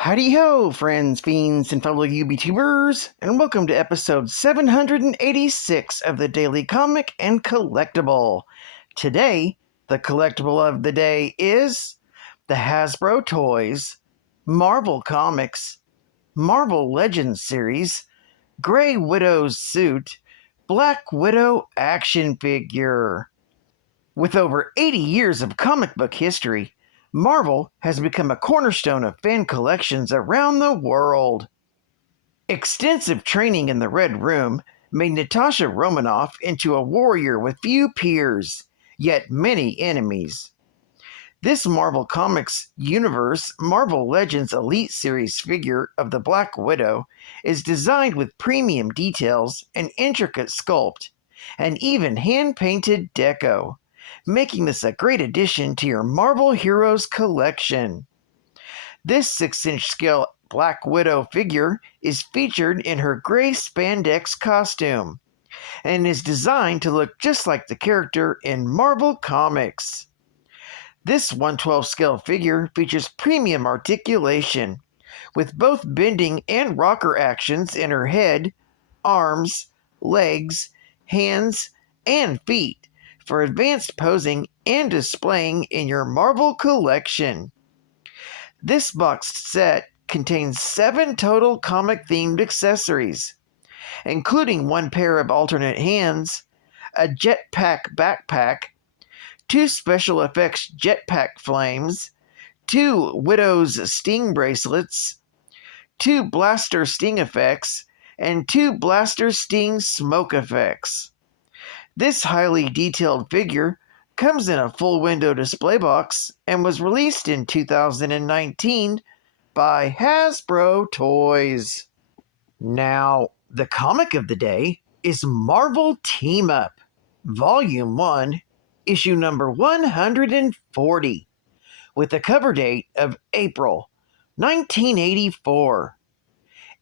Howdy ho, friends, fiends, and fellow YouTubers, and welcome to episode 786 of the Daily Comic and Collectible. Today, the collectible of the day is the Hasbro Toys, Marvel Comics, Marvel Legends series, Grey Widow's suit, Black Widow action figure. With over 80 years of comic book history, Marvel has become a cornerstone of fan collections around the world. Extensive training in the Red Room made Natasha Romanoff into a warrior with few peers, yet many enemies. This Marvel Comics Universe Marvel Legends Elite Series figure of the Black Widow is designed with premium details and intricate sculpt, and even hand-painted deco, making this a great addition to your Marvel Heroes collection. This 6-inch scale Black Widow figure is featured in her gray spandex costume, and is designed to look just like the character in Marvel Comics. This 1/12 scale figure features premium articulation, with both bending and rocker actions in her head, arms, legs, hands, and feet for advanced posing and displaying in your Marvel collection. This boxed set contains 7 total comic-themed accessories, including 1 pair of alternate hands, a jetpack backpack, 2 special effects jetpack flames, 2 Widow's Sting bracelets, 2 Blaster Sting effects, and 2 Blaster Sting smoke effects. This highly detailed figure comes in a full window display box and was released in 2019 by Hasbro Toys. Now, the comic of the day is Marvel Team-Up, Volume 1, Issue number 140, with a cover date of April 1984.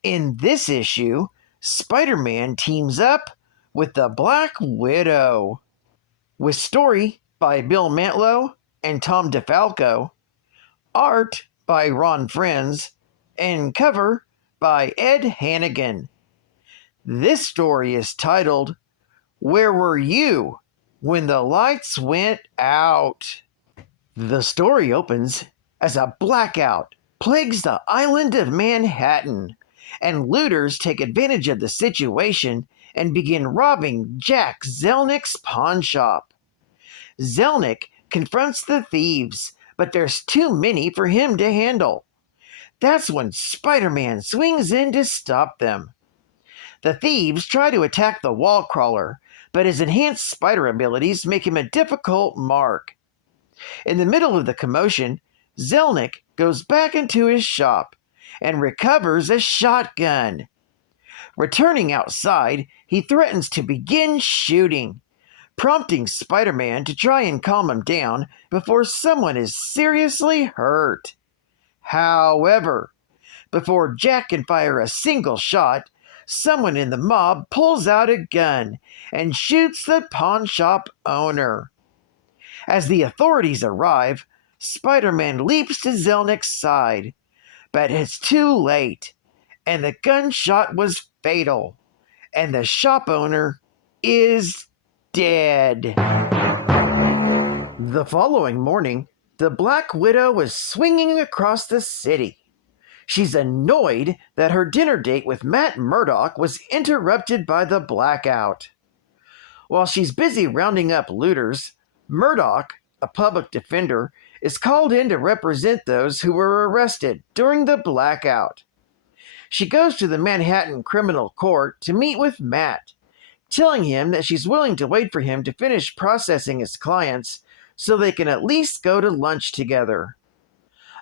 In this issue, Spider-Man teams up with the Black Widow, with story by Bill Mantlo and Tom DeFalco, art by Ron Frenz, and cover by Ed Hannigan. This story is titled, Where Were You When the Lights Went Out? The story opens as a blackout plagues the island of Manhattan, and looters take advantage of the situation and begin robbing Jack Zelnick's pawn shop. Zelnick confronts the thieves, but there's too many for him to handle. That's when Spider-Man swings in to stop them. The thieves try to attack the wall crawler, but his enhanced spider abilities make him a difficult mark. In the middle of the commotion, Zelnick goes back into his shop and recovers a shotgun. Returning outside, he threatens to begin shooting, prompting Spider-Man to try and calm him down before someone is seriously hurt. However, before Jack can fire a single shot, someone in the mob pulls out a gun and shoots the pawn shop owner. As the authorities arrive, Spider-Man leaps to Zelnick's side, but it's too late, and the gunshot was fatal, and the shop owner is dead. The following morning, the Black Widow is swinging across the city. She's annoyed that her dinner date with Matt Murdock was interrupted by the blackout. While she's busy rounding up looters, Murdock, a public defender, is called in to represent those who were arrested during the blackout. She goes to the Manhattan Criminal Court to meet with Matt, telling him that she's willing to wait for him to finish processing his clients so they can at least go to lunch together.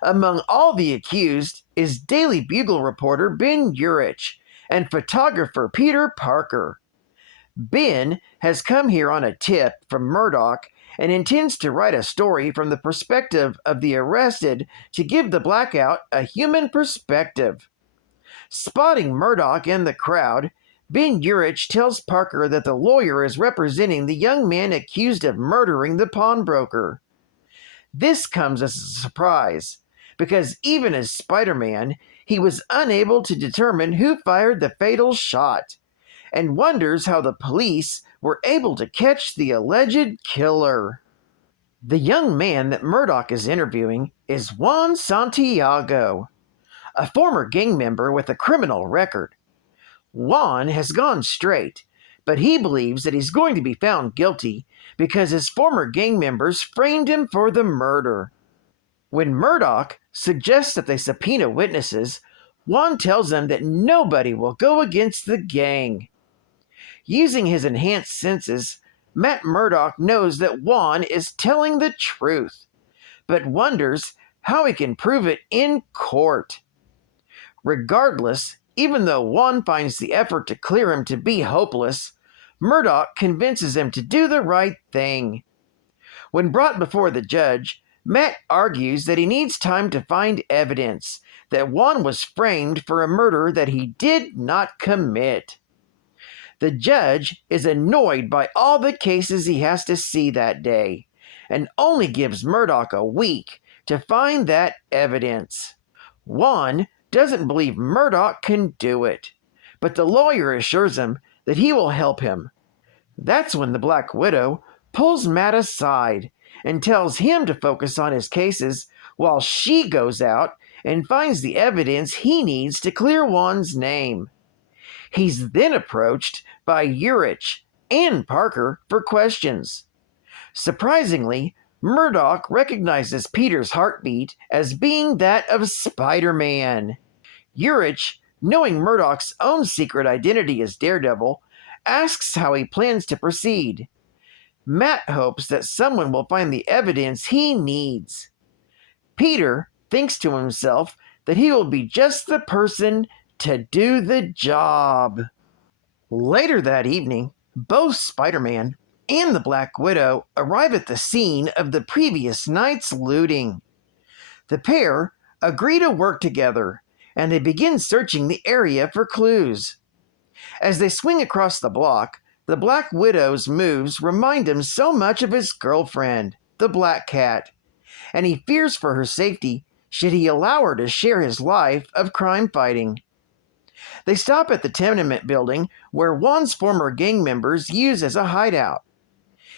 Among all the accused is Daily Bugle reporter Ben Urich and photographer Peter Parker. Ben has come here on a tip from Murdoch and intends to write a story from the perspective of the arrested to give the blackout a human perspective. Spotting Murdoch in the crowd, Ben Urich tells Parker that the lawyer is representing the young man accused of murdering the pawnbroker. This comes as a surprise, because even as Spider-Man, he was unable to determine who fired the fatal shot, and wonders how the police were able to catch the alleged killer. The young man that Murdoch is interviewing is Juan Santiago, a former gang member with a criminal record. Juan has gone straight, but he believes that he's going to be found guilty because his former gang members framed him for the murder. When Murdoch suggests that they subpoena witnesses, Juan tells them that nobody will go against the gang. Using his enhanced senses, Matt Murdock knows that Juan is telling the truth, but wonders how he can prove it in court. Regardless, even though Juan finds the effort to clear him to be hopeless, Murdoch convinces him to do the right thing. When brought before the judge, Matt argues that he needs time to find evidence that Juan was framed for a murder that he did not commit. The judge is annoyed by all the cases he has to see that day, and only gives Murdoch a week to find that evidence. Juan doesn't believe Murdoch can do it, but the lawyer assures him that he will help him. That's when the Black Widow pulls Matt aside and tells him to focus on his cases while she goes out and finds the evidence he needs to clear Juan's name. He's then approached by Urich and Parker for questions. Surprisingly, Murdoch recognizes Peter's heartbeat as being that of Spider-Man. Urich, knowing Murdoch's own secret identity as Daredevil, asks how he plans to proceed. Matt hopes that someone will find the evidence he needs. Peter thinks to himself that he will be just the person to do the job. Later that evening, both Spider-Man and the Black Widow arrive at the scene of the previous night's looting. The pair agree to work together, and they begin searching the area for clues. As they swing across the block, the Black Widow's moves remind him so much of his girlfriend, the Black Cat, and he fears for her safety should he allow her to share his life of crime fighting. They stop at the tenement building where Juan's former gang members use as a hideout.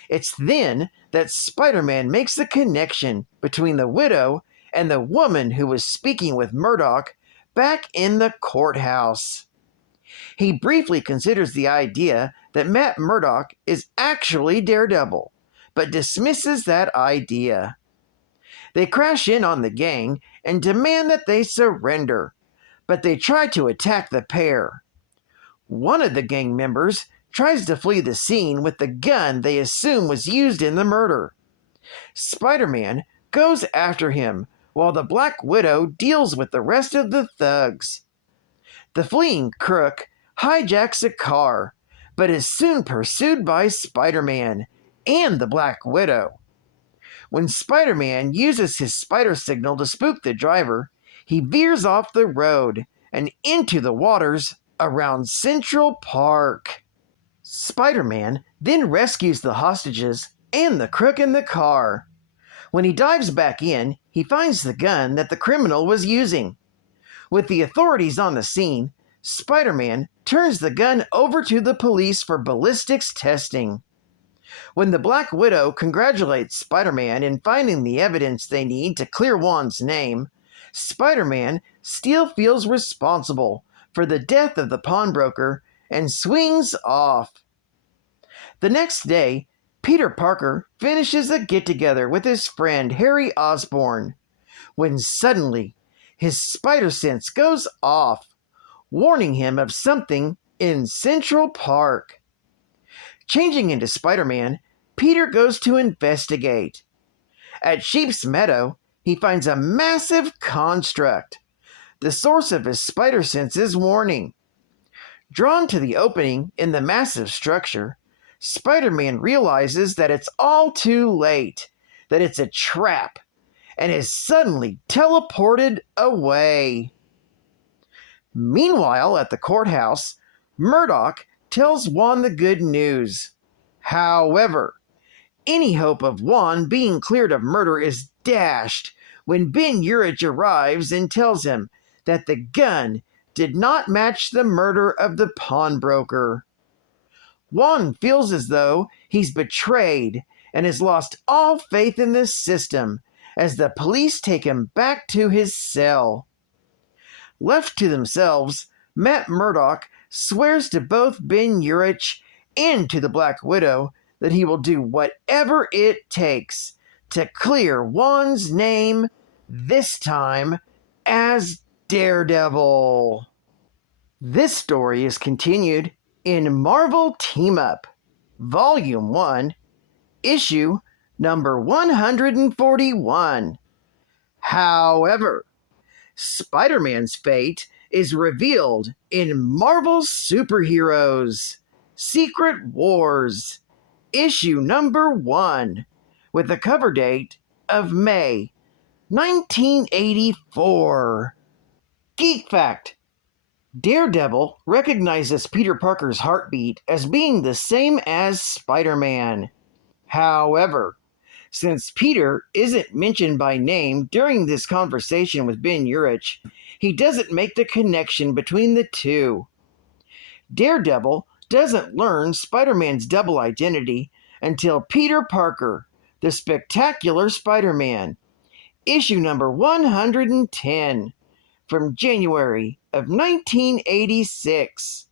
It's then that Spider-Man makes the connection between the widow and the woman who was speaking with Murdoch back in the courthouse. He briefly considers the idea that Matt Murdock is actually Daredevil, but dismisses that idea. They crash in on the gang and demand that they surrender, but they try to attack the pair. One of the gang members tries to flee the scene with the gun they assume was used in the murder. Spider-Man goes after him while the Black Widow deals with the rest of the thugs. The fleeing crook hijacks a car, but is soon pursued by Spider-Man and the Black Widow. When Spider-Man uses his spider signal to spook the driver, he veers off the road and into the waters around Central Park. Spider-Man then rescues the hostages and the crook in the car. When he dives back in, he finds the gun that the criminal was using. With the authorities on the scene, Spider-Man turns the gun over to the police for ballistics testing. When the Black Widow congratulates Spider-Man in finding the evidence they need to clear Juan's name, Spider-Man still feels responsible for the death of the pawnbroker and swings off. The next day, Peter Parker finishes a get-together with his friend Harry Osborn, when suddenly his spider sense goes off, warning him of something in Central Park. Changing into Spider-Man, Peter goes to investigate. At Sheep's Meadow, he finds a massive construct, the source of his spider sense's warning. Drawn to the opening in the massive structure, Spider-Man realizes that it's all too late, that it's a trap, and is suddenly teleported away. Meanwhile, at the courthouse, Murdoch tells Juan the good news. However, any hope of Juan being cleared of murder is dashed when Ben Urich arrives and tells him that the gun did not match the murder of the pawnbroker. Juan feels as though he's betrayed and has lost all faith in the system as the police take him back to his cell. Left to themselves, Matt Murdock swears to both Ben Urich and to the Black Widow that he will do whatever it takes to clear Juan's name, this time as Daredevil. This story is continued in Marvel Team-Up, Volume 1, Issue number 141. However, Spider-Man's fate is revealed in Marvel Superheroes, Secret Wars, Issue number 1, with a cover date of May 1984. Geek Fact: Daredevil recognizes Peter Parker's heartbeat as being the same as Spider-Man. However, since Peter isn't mentioned by name during this conversation with Ben Urich, he doesn't make the connection between the two. Daredevil doesn't learn Spider-Man's double identity until Peter Parker, the Spectacular Spider-Man, issue number 110, from January of 1986.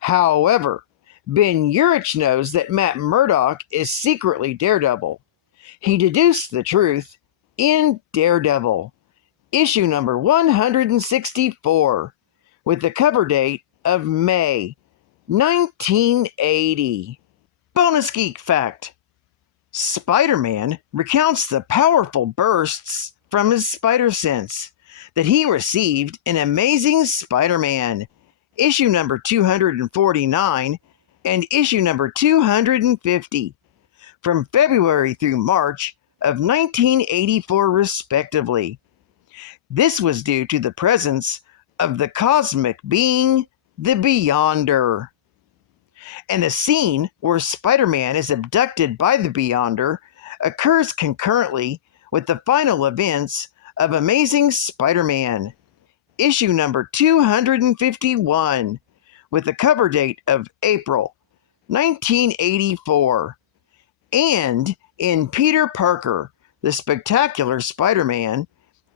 However, Ben Urich knows that Matt Murdock is secretly Daredevil. He deduced the truth in Daredevil, issue number 164, with the cover date of May 1980. Bonus Geek Fact: Spider-Man recounts the powerful bursts from his spider sense that he received in Amazing Spider-Man, issue number 249 and issue number 250, from February through March of 1984 respectively. This was due to the presence of the cosmic being, the Beyonder. And a scene where Spider-Man is abducted by the Beyonder occurs concurrently with the final events of Amazing Spider-Man, issue number 251, with the cover date of April 1984. And in Peter Parker, the Spectacular Spider-Man,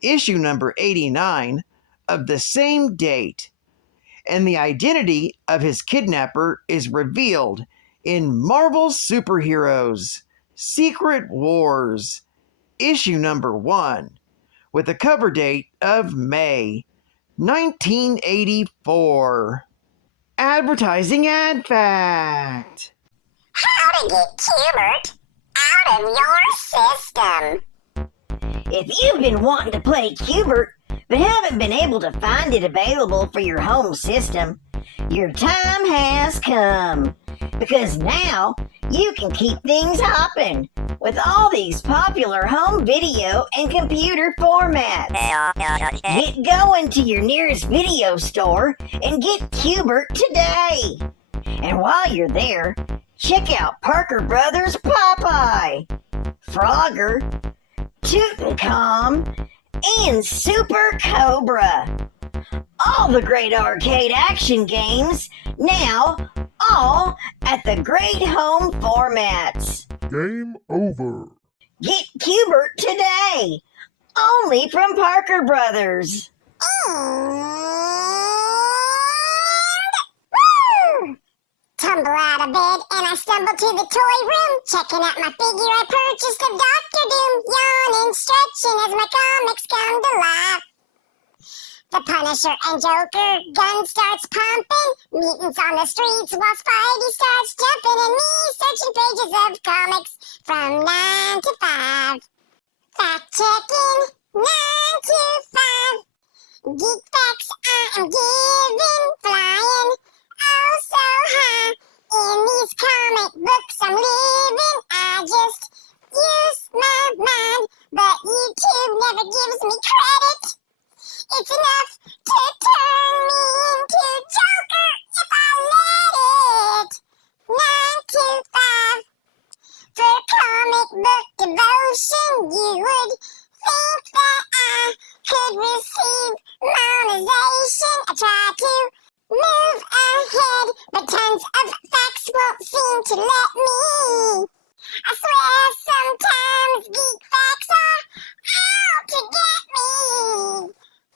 issue number 89 of the same date. And the identity of his kidnapper is revealed in Marvel Superheroes, Secret Wars, issue number 1, with a cover date of May 1984. Advertising Ad Fact: How to get Q-BERT out of your system. If you've been wanting to play Q-BERT but haven't been able to find it available for your home system, your time has come. Because now you can keep things hopping with all these popular home video and computer formats. Get going to your nearest video store and get Q-BERT today. And while you're there, check out Parker Brothers Popeye, Frogger, Tutankhamun, and Super Cobra. All the great arcade action games, now all at the great home formats. Game over. Get Q-BERT today, only from Parker Brothers. Woo! Tumble out of bed and I stumble to the toy room, checking out my figure I purchased of Dr. Doom, yawning, stretching as my comics come to life. The Punisher and Joker, gun starts pumping, mutants on the streets while Spidey starts jumping, and me searching pages of comics from 9 to 5. Fact checking, 9 to 5. Geek facts I am giving, flying oh so high. In these comic books I'm living, I just use my mind, but YouTube never gives me credit. It's enough to turn me into Joker if I let it. 9 to 5. For comic book devotion, you would think that tons of facts won't seem to let me. I swear sometimes geek facts are out to get me.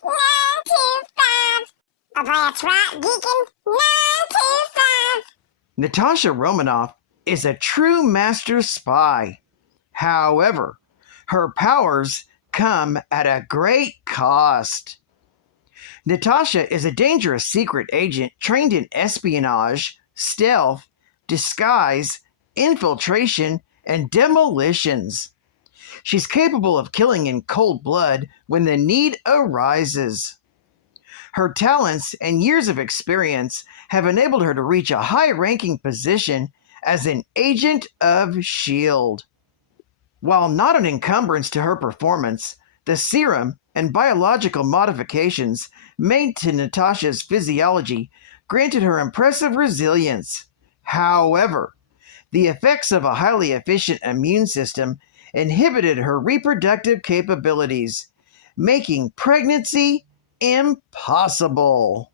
9 to 5. Oh, that's right, geeking. 9 to 5. Natasha Romanoff is a true master spy. However, her powers come at a great cost. Natasha is a dangerous secret agent trained in espionage, stealth, disguise, infiltration, and demolitions. She's capable of killing in cold blood when the need arises. Her talents and years of experience have enabled her to reach a high-ranking position as an agent of S.H.I.E.L.D. While not an encumbrance to her performance, the serum and biological modifications made to Natasha's physiology granted her impressive resilience. However, the effects of a highly efficient immune system inhibited her reproductive capabilities, making pregnancy impossible.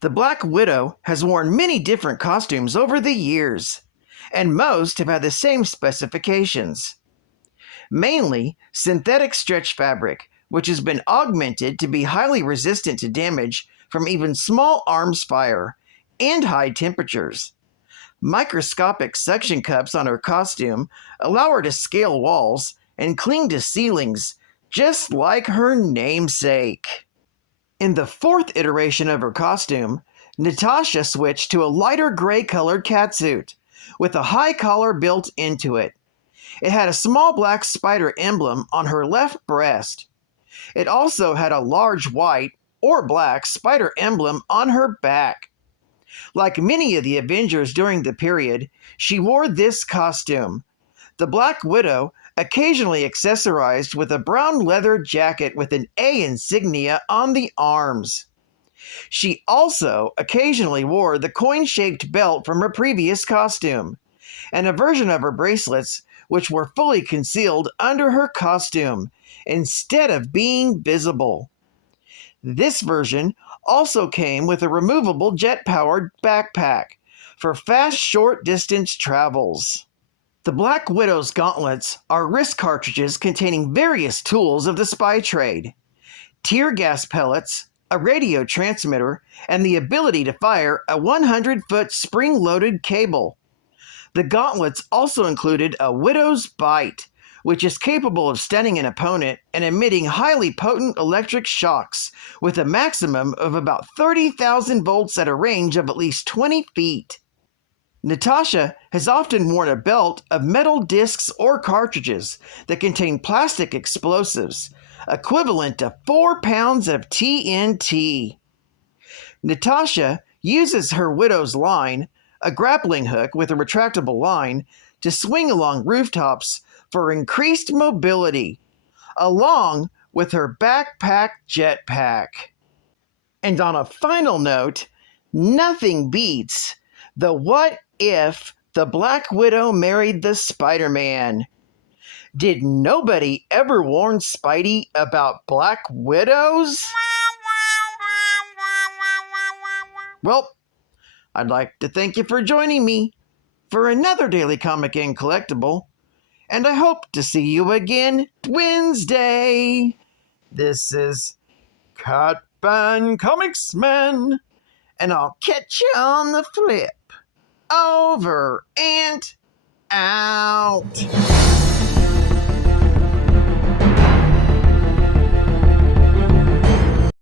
The Black Widow has worn many different costumes over the years, and most have had the same specifications. Mainly synthetic stretch fabric, which has been augmented to be highly resistant to damage from even small arms fire and high temperatures. Microscopic suction cups on her costume allow her to scale walls and cling to ceilings, just like her namesake. In the 4th iteration of her costume, Natasha switched to a lighter gray-colored catsuit, with a high collar built into it. It had a small black spider emblem on her left breast. It also had a large white or black spider emblem on her back. Like many of the Avengers during the period, she wore this costume. The Black Widow occasionally accessorized with a brown leather jacket with an A insignia on the arms. She also occasionally wore the coin-shaped belt from her previous costume, and a version of her bracelets which were fully concealed under her costume instead of being visible. This version also came with a removable jet-powered backpack for fast short-distance travels. The Black Widow's gauntlets are wrist cartridges containing various tools of the spy trade: tear gas pellets, a radio transmitter, and the ability to fire a 100-foot spring-loaded cable. The gauntlets also included a Widow's Bite, which is capable of stunning an opponent and emitting highly potent electric shocks with a maximum of about 30,000 volts at a range of at least 20 feet. Natasha has often worn a belt of metal discs or cartridges that contain plastic explosives, equivalent to 4 pounds of TNT. Natasha uses her Widow's line, a grappling hook with a retractable line, to swing along rooftops for increased mobility, along with her backpack jetpack. And on a final note, nothing beats the what if the Black Widow married the Spider-Man. Did nobody ever warn Spidey about Black Widows? Well, I'd like to thank you for joining me for another Daily Comic and Collectible, and I hope to see you again Wednesday. This is Catban Comics Man, and I'll catch you on the flip. Over and out.